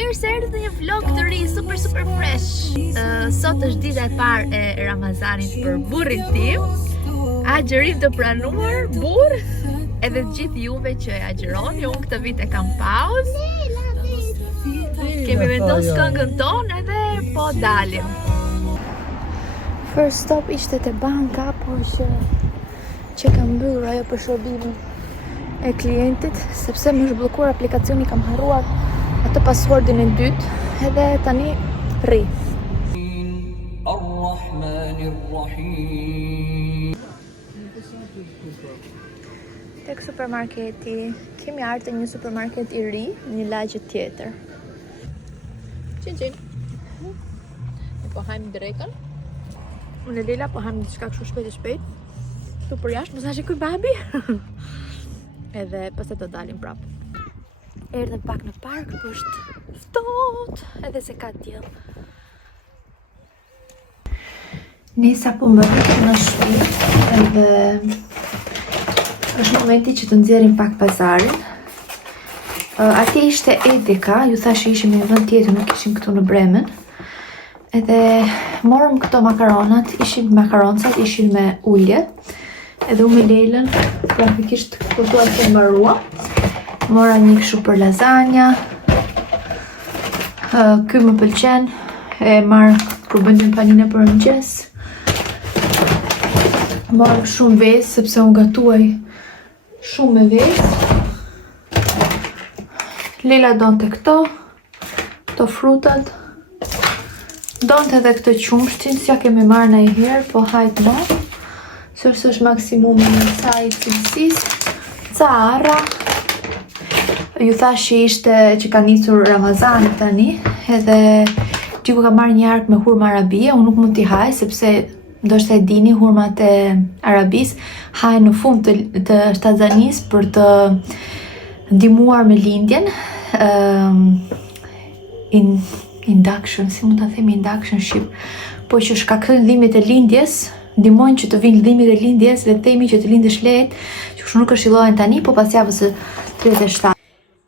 Mirë se erdhët në një vlog të ri super fresh. Sot është dita e parë e Ramazanit për burrin tim. Agjërim të pranuar, burr, edhe të gjithë juve që e agjëroni. Unë këtë vit e kam pauzë. Kemi vendosur këngën tonë edhe po dalim. First stop ishte te banka, po që kam mbyllur ajo për shërbimin e klientit, sepse më është bllokuar aplikacioni, kam harruar atë passwordin e dytë, edhe tani rri. Tek supermarketi, kemi ardhur te një supermarket i ri, një lagje tjetër. Qin. Ne po hajmë drekën. Unë e Lila po hajmë diçka kështu shpejt. Këtu për jashtë, mos hashi kuj babi. Edhe pastaj do dalim prapë. Erdhëm pak në park, po është ftohtë, edhe se ka diell. Ne sapo mbërritem në shtëpi, edhe është momenti që të nxjerrim pak pazarin. Atje ishte Edeka, ju thashë ishim në një vend tjetër, nuk ishim këtu në Bremen. Edhe morëm këto makaronat, makaroncat ishin me ulje. Edhe unë me Lelën, praktikisht këtu të mbarua. Mora një kështu për lasagna. Ky më pëlqen, e marr kur bëjmë paninë për mëngjes. Marr shumë vezë sepse unë gatuaj shumë me vezë. Lela donte këto frutat. Donte edhe këtë qumshtin, s'ja kemi marrë ndonjëherë, po hajt mo. Sërse është maksimumi në saj cilësisë. Zara. Ju thash që ishte që ka nisur Ramazani tani, edhe Gjiku ka marrë një ark me hurma arabie, unë nuk mund t'i haj, sepse ndoshta e dini hurmat e Arabis hajnë në fund të shtatzanis për të ndihmuar me lindjen. Induction, si mund ta themi induction ship, po që shkaktojnë dhimbjet e lindjes, ndihmojnë që të vinë dhimbjet e lindjes, le të themi që të lindesh lehtë, që kështu nuk këshillohen tani, po pas javës së 37.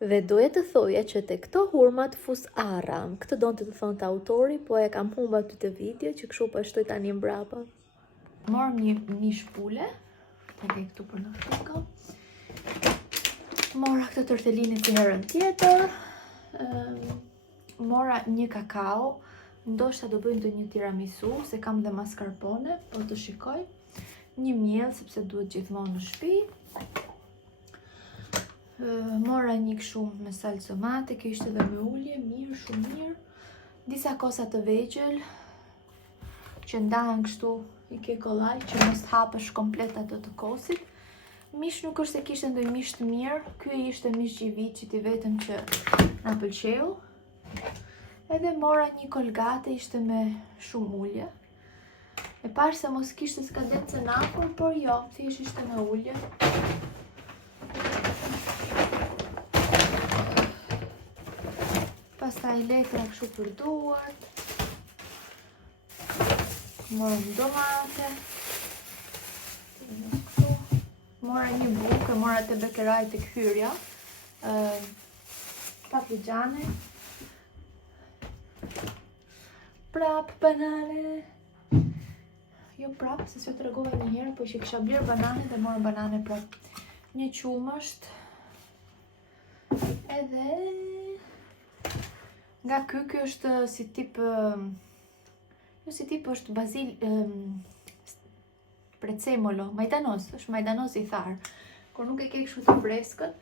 Dhe doja të thoja që te këto hurmat fus aram. Këtë donte të thonte autori, po e kam humbur aty te video, që kështu po e shtoj tani mbrapa. Morëm një shpule, edhe këtu për në fiko. Mora këtë tortellinë si herën tjetër. Mora një kakao, ndoshta do bëjmë një tiramisu, se kam dhe mascarpone, po të shikoj. Një miell, sepse duhet gjithmonë në shtëpi. Mora një kështu me salcë tomate, kjo ishte edhe me ulje, mirë, shumë mirë. Disa kosa të vegjël, që ndahen kështu i ke kollaj, që mos hapësh komplet ato të kosit. Mish nuk është se kishte ndonjë mish të mirë, ky ishte mish gjivicit i vetëm që na pëlqeu. Edhe mora një kolgate, ishte me shumë ulje. E pash se mos kishte skadencën afër, por jo, thjesht ishte me ulje. Pastaj letra kështu për duart. Morëm domate. Mora një bukë, mora të bekeraj të hyrja. Paprigjane. Prap banane. Jo prap, se s'ju tregova një herë, po që kisha bler banane dhe morëm banane prap. Një qumësht. Edhe nga ky është si tip është bazil prezzemolo, majdanoz, është majdanoz i tharë. Kur nuk e ke kështu të freskët,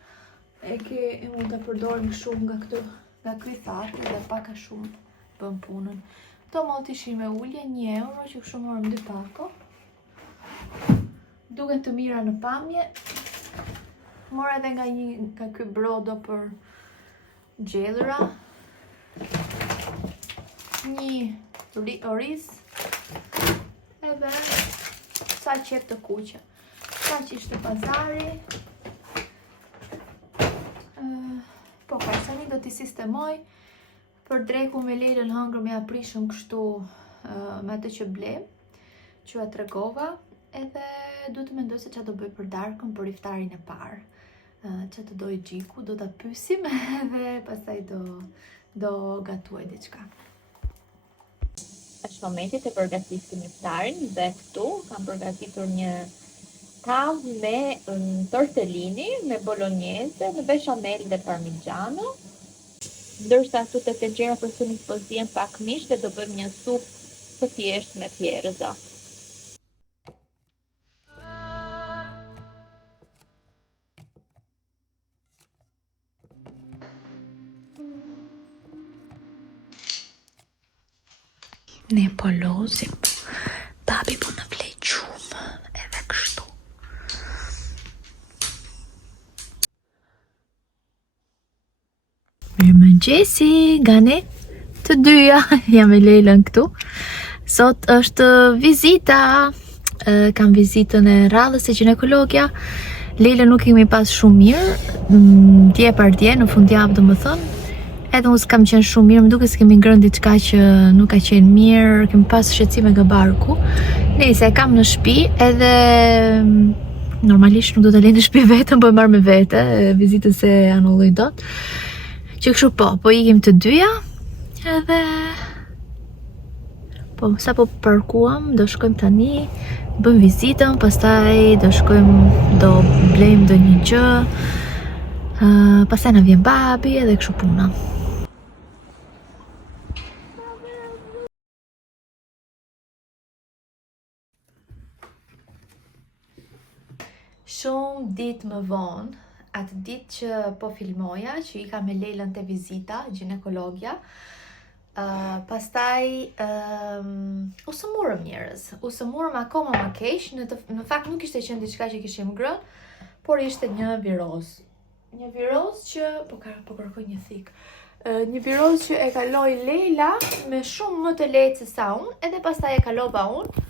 e mund të përdorim shumë nga ky tharë, edhe paka shumë bën punën. Këto malt ishin me ulje, €1, që kështu morëm 2 pako. Duken të mira në pamje. Mora edhe nga ky brodo për gjellëra. Një oriz. Edhe sa qep të kuqe. Sa që ishte pazari. Po, pasani do t'i sistemoj. Për dreku me Lelën hëngrëm ja prishëm kështu me atë që blem, që ja tregova, edhe du të mendoj se çfarë do bëj për darkën, për iftarin e parë. që të doj Gjiku, do të pysim dhe pastaj do gatuaj diçka. Është momenti të përgatisim iftarin dhe këtu kam përgatitur një tavë me tortellini, me bolognese, me bechamel dhe parmigiano. Ndërsa këtu te tenxhera për sunit po zien pak mish dhe do bëjmë një supë të thjeshtë me thjerëza. Ne po lozim. Babi po në vlej qumë edhe kështu. Mirëmëngjesi, gani të dyja, jam e Lejlën këtu. Sot është vizita, kam vizitën e radhës e ginekologja. Lejlën nuk kemi pas shumë mirë, dje par dje, në fundjavë do më thënë. Edhe unë s'kam qenë shumë mirë, më duke s'kemi ngrënë diçka që nuk ka qenë mirë, kemi pas shqetësime nga barku. Nëse kam në shtëpi, edhe normalisht nuk do të lej në shtëpi vetëm, po e marr me vete, vizitën se anulloj dot. Që kështu po ikim të dyja, edhe po sa po parkuam, do shkojmë tani, bëjmë vizitën, pastaj do shkojmë, do blejmë ndonjë gjë. Pastaj na vjen babi edhe kështu puna. Shumë ditë më vonë, atë ditë që po filmoja, që i ka me Lejlën te vizita, ginekologja, pastaj u sëmurëm njerëz. U sëmurëm akoma më keq, në fakt nuk ishte qenë diçka që kishim ngrënë, por ishte një viroz. Një viroz që po kërkoj një thik. Një viroz që e kaloi Lejla me shumë më të lehtë se sa unë, edhe pastaj e kalova unë.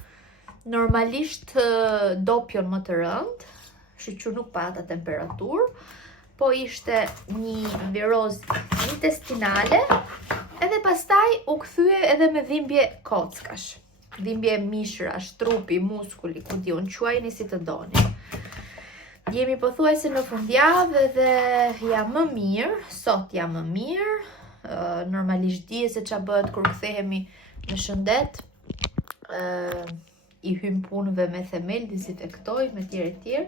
Normalisht dopjon më të rëndë, që nuk pata temperaturë, po ishte një viroz intestinale, edhe pastaj u kthye edhe me dhimbje kockash. Dhimbje mishrash, trupi, muskuli, ku di unë, quajeni si të doni. Jemi pothuajse në fundjavë dhe jam më mirë, sot jam më mirë, normalisht dije se ç'a bëhet kur kthehemi në shëndet, i hym punëve me themel, dezinfektoj, me tjerë,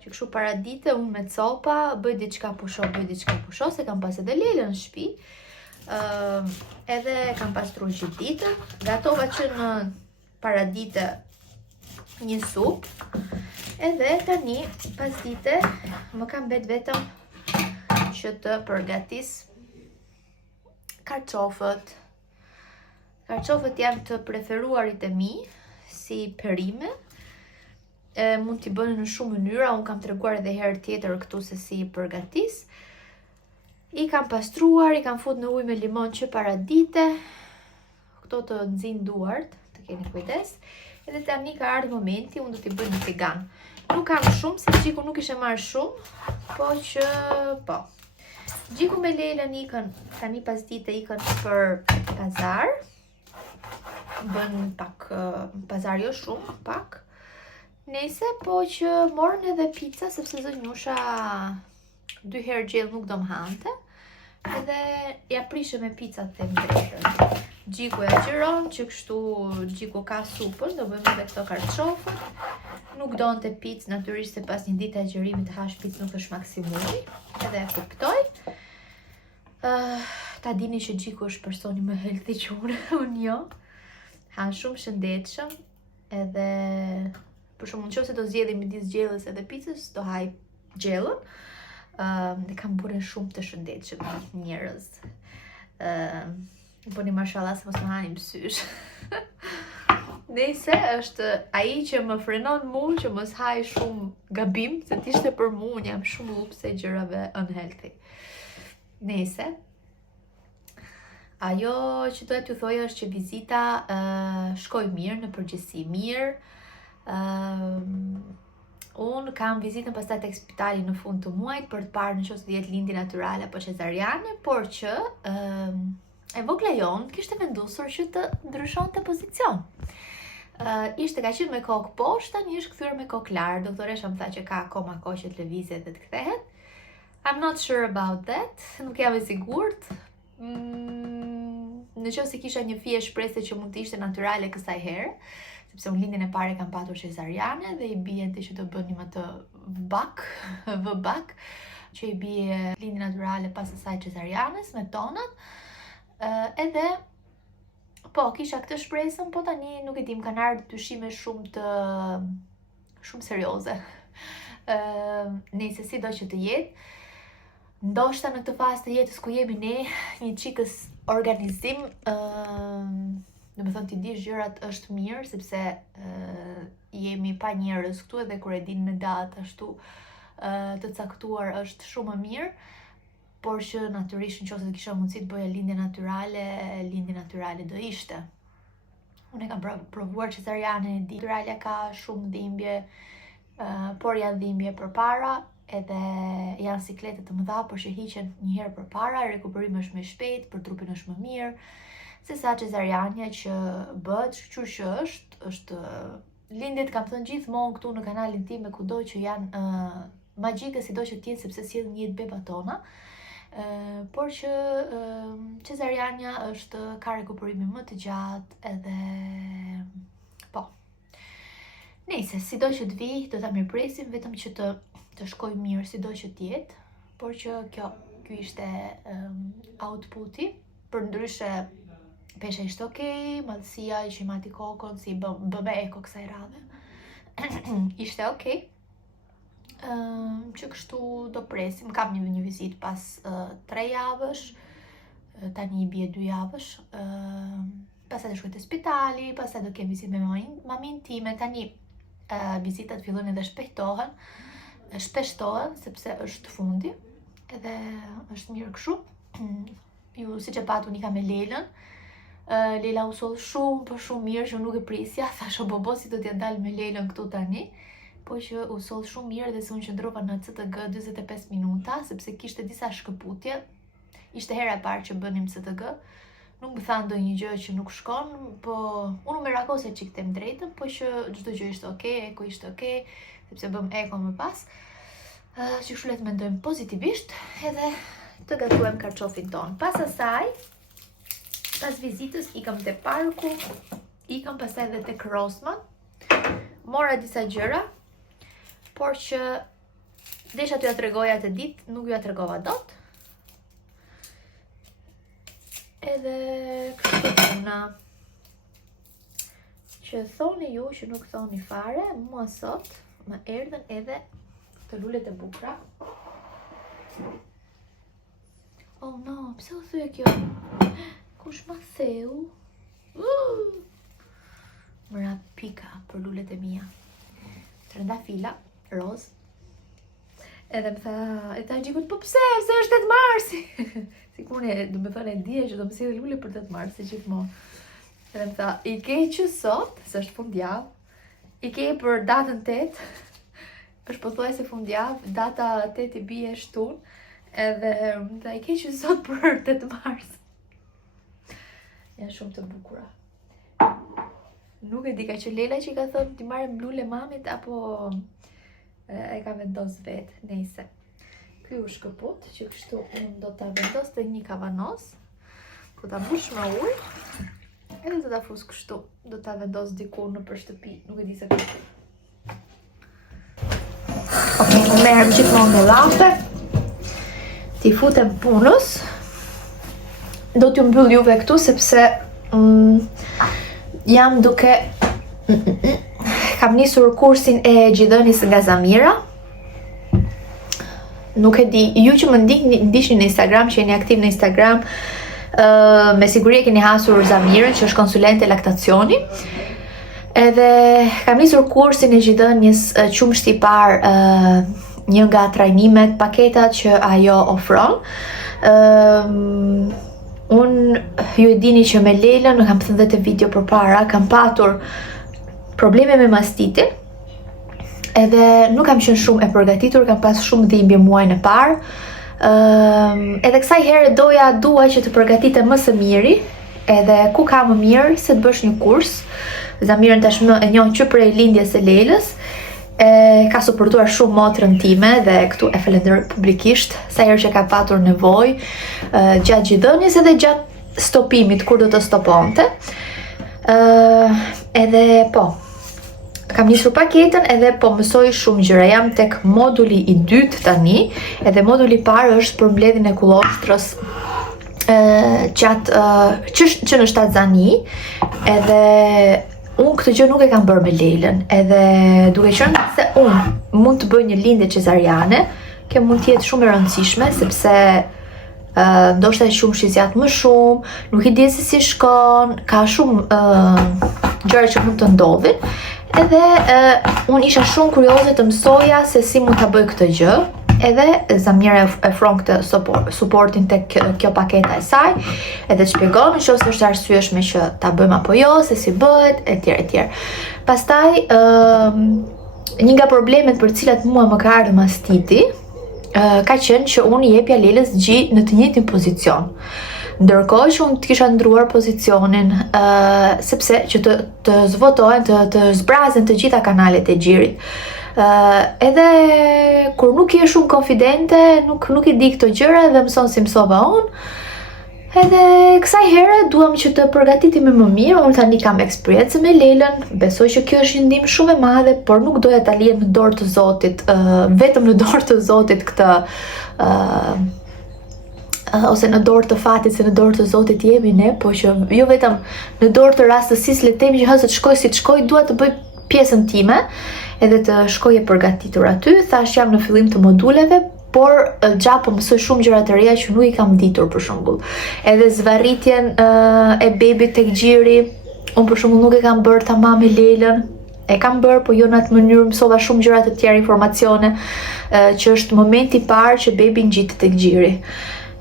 që kështu para dite unë me copa, bëj diçka pusho, se kam pas edhe Lejlën në shtëpi, edhe kam pastruar gjithë ditën, gatova që në para dite një supë, edhe tani pas dite më kam bet vetëm që të përgatis karçofët. Karçofët janë të preferuarit e mi, si perime, mund t'i bënë në shumë mënyra, unë kam treguar edhe herë tjetër këtu se si i përgatis. I kam pastruar, i kam fut në ujë me limon që para dite, këto të nxin duart, të keni kujdes, edhe tani ka ardhur momenti, unë do t'i bëj një tigan. Nuk kam shumë, se Gjiku nuk ishe marrë shumë, po që po. Gjiku me Lejlën ikën, tani pas dite ikën për pazar, bën pak pazar jo shumë, pak. Nese, po që morën edhe pizza, sepse zënjusha 2 herë gjellë nuk do më hante, edhe ja prishë me pizza të ndreshën. Gjiku ja gjiron, që kështu Gjiku ka supën, do bëjmë edhe këto karçofët. Nuk donte pizza, natyrisht se pas një dite e gjerimit të hash pizza nuk është maksimumi, edhe e kuptoj. Ta dini që Gjiku është personi më healthy që unë jo. Han shumë shëndetshëm, edhe për shumë nëse do zgjedhim midis gjellës edhe pizzës, do haj gjellën. Ne kam burën shumë të shëndetshëm njerëz. Po një mashallah se mos më hanim sysh. Nëse është ai që më frenon mua që mos haj shumë gabim, se t'ishte për mua, unë jam shumë lupse gjërave unhealthy. Nëse ajo që duhet t'ju thoj është që vizita shkoi mirë, në përgjithësi mirë. Unë kam vizitën pastaj tek spitali në fund të muajit për të parë nëse do jetë lindje natyrale apo cesariane, por që e vogla jon kishte vendosur që të ndryshonte pozicion. Ishte ka qenë me kokë poshtë, tani është kthyer me kokë lart. Doktoresha më tha që ka akoma kohë që të lëvizet dhe të kthehet. I'm not sure about that, nuk jam e sigurt. Në qoftë se kisha një fije shpresë që mund të ishte natyrale kësaj herë, sepse unë lindjen e parë kam patur cesariane dhe i bijente që do bënim atë vbak, që i bie lindje natyrale pas asaj cesarianes me tonat. Edhe po kisha këtë shpresën, po tani nuk e di, më kanë ardhur dyshime shumë serioze. Nëse sido që të jetë, ndoshta në këtë fazë të jetës ku jemi ne, një çikës organizim, domethënë ti dish gjërat është mirë, sepse jemi pa njerëz këtu edhe kur e din me datë ashtu të caktuar është shumë më mirë, por që natyrisht nëse të kisha mundësi të bëja lindje natyrale do ishte. Unë kam provuar cesariane, natyralja ka shumë dhimbje, por janë dhimbje përpara, edhe janë sikletet të mëdha, por që hiqen një herë përpara, rekuperimi është më shpejt, për trupin është më mirë, se sa cesariania që bëhet, kështu që është lindjet kam thënë gjithmonë këtu në kanalin tim e kudo që janë magjike, sido që tjetë sepse sjellin një jetë beba tona, por që cesariania ka rekuperimi më të gjatë edhe po. Nëse sido që të vi, do ta mirëpresim, vetëm që të shkoj mirë sido që tjetë, por që ky ishte outputi, për ndryshe pesha ishte okej, madhësia që mati kokën, si bëme eko kësaj radhe, ishte okej, që kështu do presim, kam një vizitë pas 3 javësh, tani i bie 2 javësh, pastaj do shkoj te spitali, pastaj do kem vizitë me mamin time, tani vizitat fillojnë edhe shpeshtohen, sepse është fundi, edhe është mirë kështu. Ju siç e patuni ka me Lelën. Lela u soll shumë, po shumë mirë që nuk e prisja, thash o bobo si do t'ja dal me Lelën këtu tani, po që u soll shumë mirë dhe se unë qëndrova në CTG 45 minuta, sepse kishte disa shkëputje. Ishte hera e parë që bënim CTG. Nuk më thanë ndonjë gjë që nuk shkon, po unë më rakose që këtë më drejtën, po që çdo gjë ishte okej, eko ishte okej, sepse bëm eko më pas, që kështu le të mendojmë pozitivisht, edhe të gatuem karçofin ton. Pas asaj, pas vizitës, ikëm te parku, ikëm pastaj edhe tek Rossmann, mora disa gjëra, por që desha t'ju ja tregoja atë ditë, nuk ju ja tregova dot. Edhe kështu puna që thoni ju që nuk thoni fare, mua sot më erdhen edhe të lulet e bukra. Oh no, pse u thye kjo? Kush ma theu? Mëra pika për lulet e mia. Trëndafila, roz. Edhe më tha, e ta gjikut, po pse është 8 marsi? Sikur do me thënë e dje që do më sjellë lule për 8 marsi gjithmonë. Edhe më tha, i ke që sot, se është fundjavë, i ke për datën 8, është pothuajse fundjavë, data 8 i bie shtun, edhe më tha, i ke që sot për 8 mars. Janë shumë të bukura. Nuk e di ka që Lela që i ka thënë ti marrim lule mamit, apo e ka vendos vetë, nejse. Ky u shkëput, që kështu unë do ta vendos te një kavanos, do ta mbush me ujë, edhe do ta fus kështu, do ta vendos diku në për shtëpi, nuk e di se ku. Okej, merrem gjithmonë me llafe, ti futem punës, do t'ju mbyll juve këtu sepse jam duke kam nisur kursin e gjithënis nga Zamira. Nuk e di, ju që më ndiqni në Instagram, që jeni aktiv në Instagram, me siguri e keni hasur Zamirën, që është konsulente laktacioni. Edhe kam nisur kursin e gjithënjes qumshti i parë, një nga trajnimet, paketat që ajo ofron. Unë ju e dini që me Lelën, në kam thënë dhe të video përpara, kam patur probleme me mastitin, edhe nuk kam qenë shumë e përgatitur, kam pas shumë dhimbje muajin e parë. Edhe kësaj herë dua që të përgatite më së miri, edhe ku ka më mirë se të bësh një kurs. Zamirën tashmë e njoh që prej lindjes së Lelës, ka suportuar shumë motrën time dhe këtu e falenderoj publikisht sa herë që ka patur nevojë gjatë gjithë dhënies edhe gjatë stopimit kur do të stoponte. Edhe po, kam nisur paketën edhe po mësoj shumë gjëra. Jam tek moduli i dytë tani, edhe moduli i parë është për mbledhjen e kulloshtërës që në shtatzani, edhe unë këtë gjë nuk e kam bërë me Lelën, edhe duke qenë se unë mund të bëj një lindje cesariane, kjo mund të jetë shumë e rëndësishme sepse ndoshta e shumë shizjat më shumë, nuk i di se si shkon, ka shumë gjëra që mund të ndodhin, edhe unë isha shumë kurioze të mësoja se si mund ta bëj këtë gjë. Edhe Zamira e ofron këtë suportin tek kjo paketa e saj, edhe të shpjegon nëse është arsyeshme që ta bëjmë apo jo, se si bëhet, etj etj. Pastaj një nga problemet për cilat mua më ka ardhur mastiti ka qenë që unë i jepja Lelës gji në të njëjtin pozicion. Ndërkohë që unë të kisha ndruar pozicionin sepse që të zvotohen, të zbrazen të gjitha kanalet e gjirit. Edhe kur nuk je shumë konfidente, nuk i di këto gjëra dhe mëson si mësova unë. Edhe kësaj here duam që të përgatitemi më mirë. Unë tani kam eksperiencë me Lelën, besoj që kjo është një ndihmë shumë e madhe, por nuk doja ta lije në dorë të Zotit, vetëm në dorë të Zotit këtë ose në dorë të fatit, se në dorë të Zotit jemi ne, po që jo vetëm në dorë të rastësisë, le të themi që të shkoj si të shkoj, dua të bëj pjesën time, edhe të shkoj e përgatitur aty. Thash jam në fillim të moduleve, por gjatë po mësoj shumë gjëra të reja që nuk i kam ditur, për shembull. Edhe zvarritjen e bebit tek gjiri, unë për shembull nuk e kam bërë tamam me Lelën. E kam bërë, po jo në atë mënyrë, mësova shumë gjëra të tjera, informacione, që është momenti i parë që bebi ngjitet tek gjiri.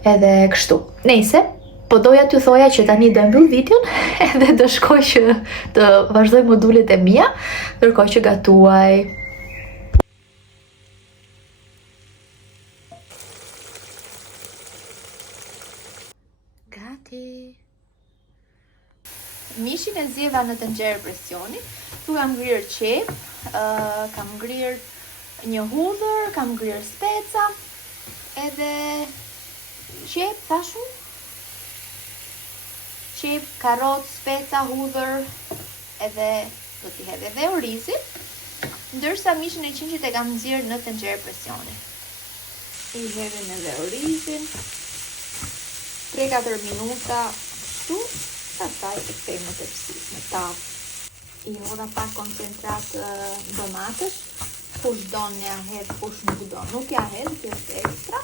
Edhe kështu. Nejse, po doja t'ju thoja që tani do mbyll videon edhe do shkoj që të vazhdoj modulet e mia, ndërkohë që gatuaj. Gati. Mishin e zjeva në tenxherë presioni. Tu kam ngrirë qep, kam ngrirë një hudhër, kam ngrirë speca, edhe qep, thashu? Qep, karot, speca, hudhër, edhe do t'i hedh edhe orizin, ndërsa mishin e qinqit e kam nxjerrë në tenxherë presioni. I hedhim edhe orizin, 3-4 minuta kështu, pastaj e kthejmë në tepsi me tavë. I hodha pak koncentrat domatesh, kush don ja hedh, kush nuk don, nuk ja hedh, kjo është ekstra.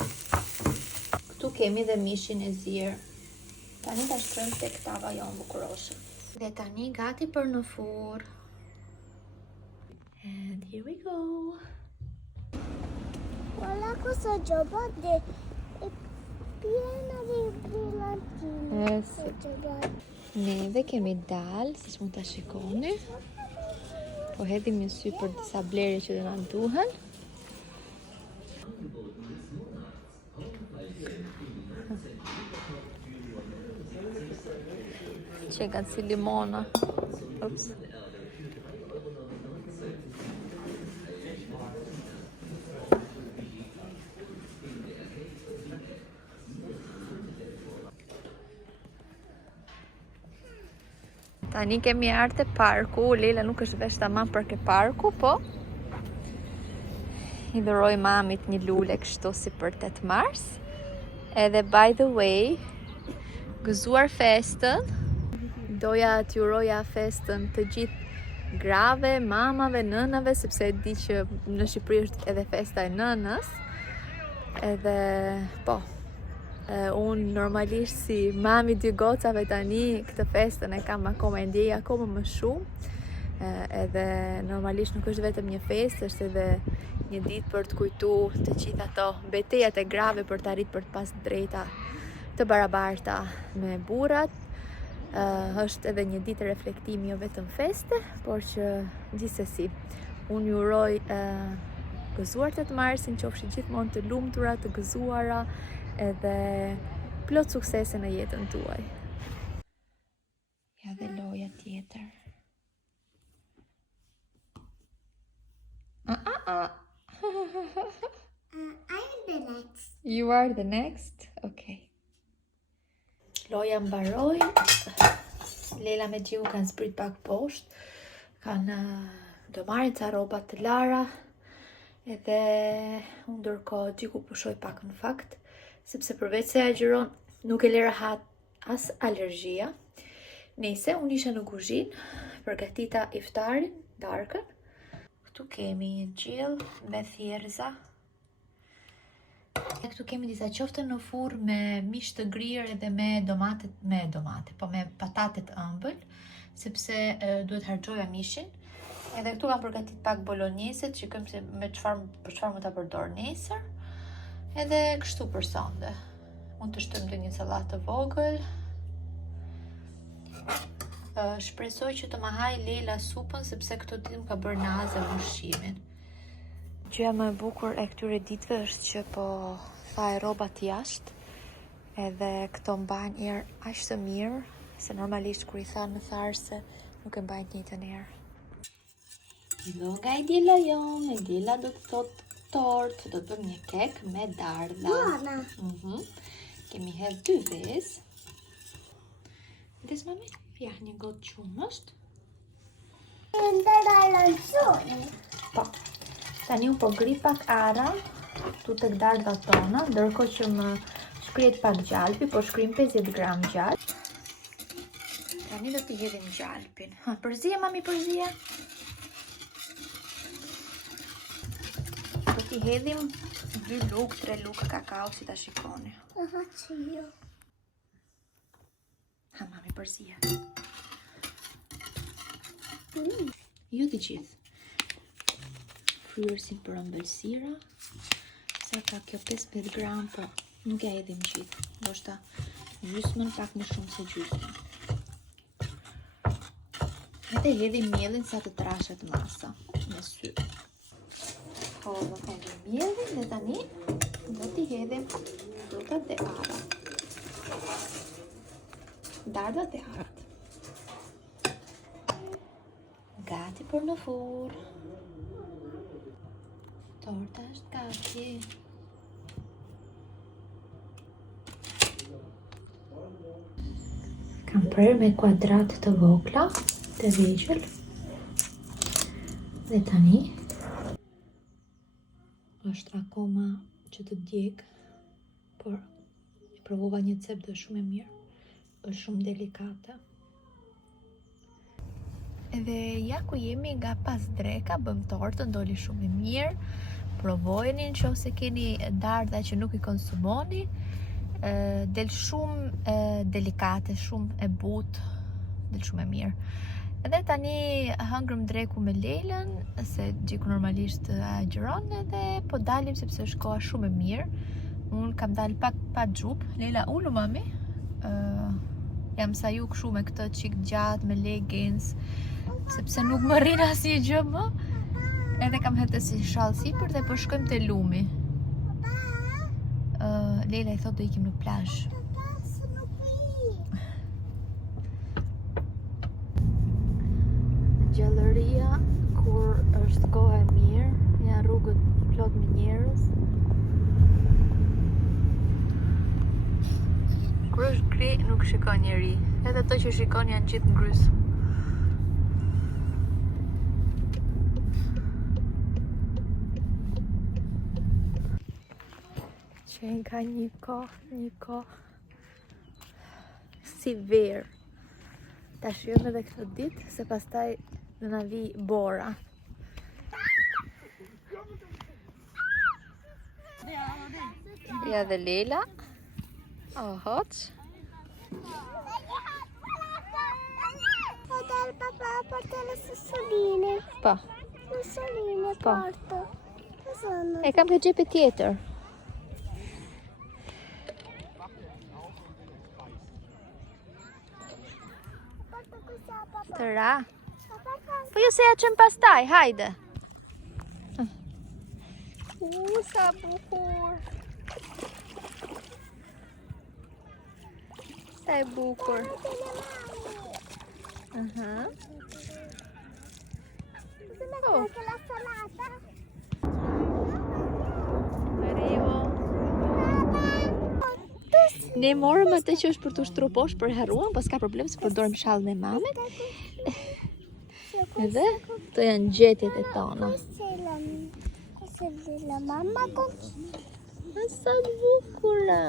Këtu kemi dhe mishin e zier. Tani ta shtrojmë tek tava jonë bukuroshe. Dhe tani gati për në furr. And here we go. Guarda cosa gioca de piena di brillantini. Neve kemi dalë, siç mund ta shikoni. Po hedhim një sy për disa blerje që do na duhen. Që kanë si limona. Ups. Tani kemi ardhur te parku. Lela nuk është vesh tamam për ke parku, po i dhuroj mamit një lule kështu si për 8 mars. Edhe by the way, gëzuar festën. Doja t'ju uroja festën të gjithë grave, mamave, nënave, sepse e di që në Shqipëri është edhe festa e nënës. Edhe po, unë normalisht si mami 2 gocave tani këtë festën e kam akoma, e ndjej akoma më shumë. Edhe normalisht nuk është vetëm një festë, është edhe një ditë për të kujtuar të gjitha ato betejat e grave për të arritur për të pas drejta të barabarta me burrat. Është edhe një ditë reflektimi, jo vetëm feste, por që gjithsesi unë ju uroj gëzuar 8 marsin, qofshin gjithmonë të lumtura, të gëzuara, edhe plot suksese në jetën tuaj. Ja dhe loja tjetër. I'm the next. You are the next? Okay. Loja mbaroi. Lela me Gjiu kanë zbrit pak poshtë. Kanë do marrin ca rroba të lara. Edhe unë ndërkohë Gjiku pushoj pak në fakt, sepse përveç se agjeron nuk e le rahat as alergjia. Nëse unë isha në kuzhinë, përgatita iftarin, darkën. Këtu kemi një gjill me thjerza. E këtu kemi disa qofte në furrë me mish të grirë edhe me domate, po me patate të ëmbël, sepse duhet harxoja mishin. Edhe këtu kam përgatit pak bolognese, shikojmë se për çfarë mund ta përdor nesër. Edhe kështu për sonde. Mund të shtojmë edhe një sallatë të vogël. Shpresoj që të ma haj Lela supën, sepse këto ditë më ka bërë naze ushqimin. Gjëja më e bukur e këtyre ditëve është që po thaj rrobat jashtë, edhe këto mbajnë erë aq të mirë, se normalisht kur i thanë në tharse nuk e mbajnë të njëjtën erë. Do nga i djela jonë, i djela do të thotë tort, do të bëjmë një kek me dardha. Mama. Kemi hedhë 2 vezë. Des mami, ja një gotë qumësht. Po. Tani unë po gri pak ara tu tek dardha tona, ndërkohë që më shkrihet pak gjalpi, po shkrim 50 gram gjalp. Tani do t'i hedhim gjalpin. Përzia mami, përzia. Do t'i hedhim 2 lugë, 3 lugë kakao si ta shikoni. Aha, që jo. Ha mami, përzia. Jo të gjithë. Fryrësin për ëmbëlsira. Sa ka kjo 15 gram, po nuk ja hedhim gjithë. Ndoshta gjysmën, pak më shumë se gjysmën. Edhe hedhim mielin sa të trashet masa me sy. Po do të hedhim mielin dhe tani do t'i hedhim frutat dhe arat. Dardhat dhe arat. Gati për në furrë. Torta është gati. Kam prerë me kuadrat të vogla, të vegjël. Dhe tani është akoma që të djeg, por e provova një cep dhe shumë e mirë. Është shumë delikate. Edhe ja ku jemi nga pas dreka, bëm tortën, doli shumë e mirë. Provojeni nëse keni dardha që nuk i konsumoni. Del shumë delikate, shumë e butë, del shumë e mirë. Edhe tani hëngrëm dreku me Lelën, se Gjiku normalisht agjeron, edhe po dalim sepse është koha shumë e mirë. Unë kam dalë pak pa xhup. Lela, ulu mami. Jam sa ju këshu me këtë qik gjatë, me leggings, sepse nuk më rrin asnjë gjë më. Edhe kam hedhë si shallë sipër dhe po shkojmë te lumi. Lela i thot do ikim në plazh. Gjallëria kur është koha e mirë, janë rrugët plot me njerëz. Kur është gri nuk shikon njeri, edhe ato që shikon janë gjithë ngrysë. Që ka një kohë si verë. Ta shijojmë edhe këtë ditë, se pastaj do na vi bora. Ja dhe Lela. Hoq. Ho dal papà a portare le sassoline. Po. Sassoline Po. porto. Che sono? E kam këtë gjepe tjetër. Porto così a papà. Të ra. Papà, Po jo se ja qëm pastaj, hajde. Sa bukur. Sa e bukur. Cosa Oh. anche la salata? Ne morëm atë që është për të ushtru poshtë për harruan, po s'ka problem se përdorim shallën e mamet. Edhe këto janë gjetjet e tona. Cos'è la mamma con Sa të bukura.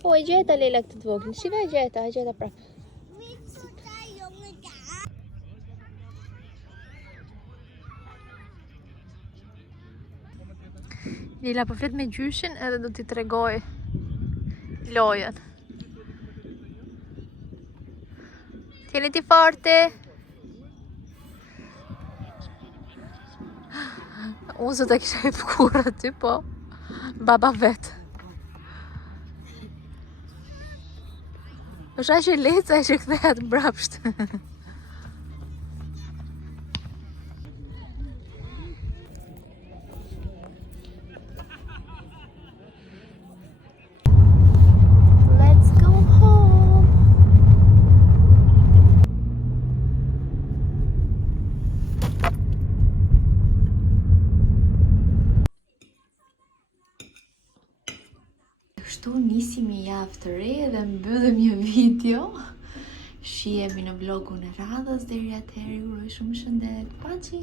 O, e gjeta Leila këtë të vogël. Shiva e gjeta prapë. Leila po flet me gjyshin edhe do t'i tregoj lojën. Tieniti forte. Unë se ta kisha e bukur aty, po baba vetë. është aq e leca që kthehet mbrapsht. Let's go home. Kështu nisim një javë të re dhe mbyllim një video. Shihemi në vlogun e radhës deri atëherë, ju uroj shumë shëndet. Paçi.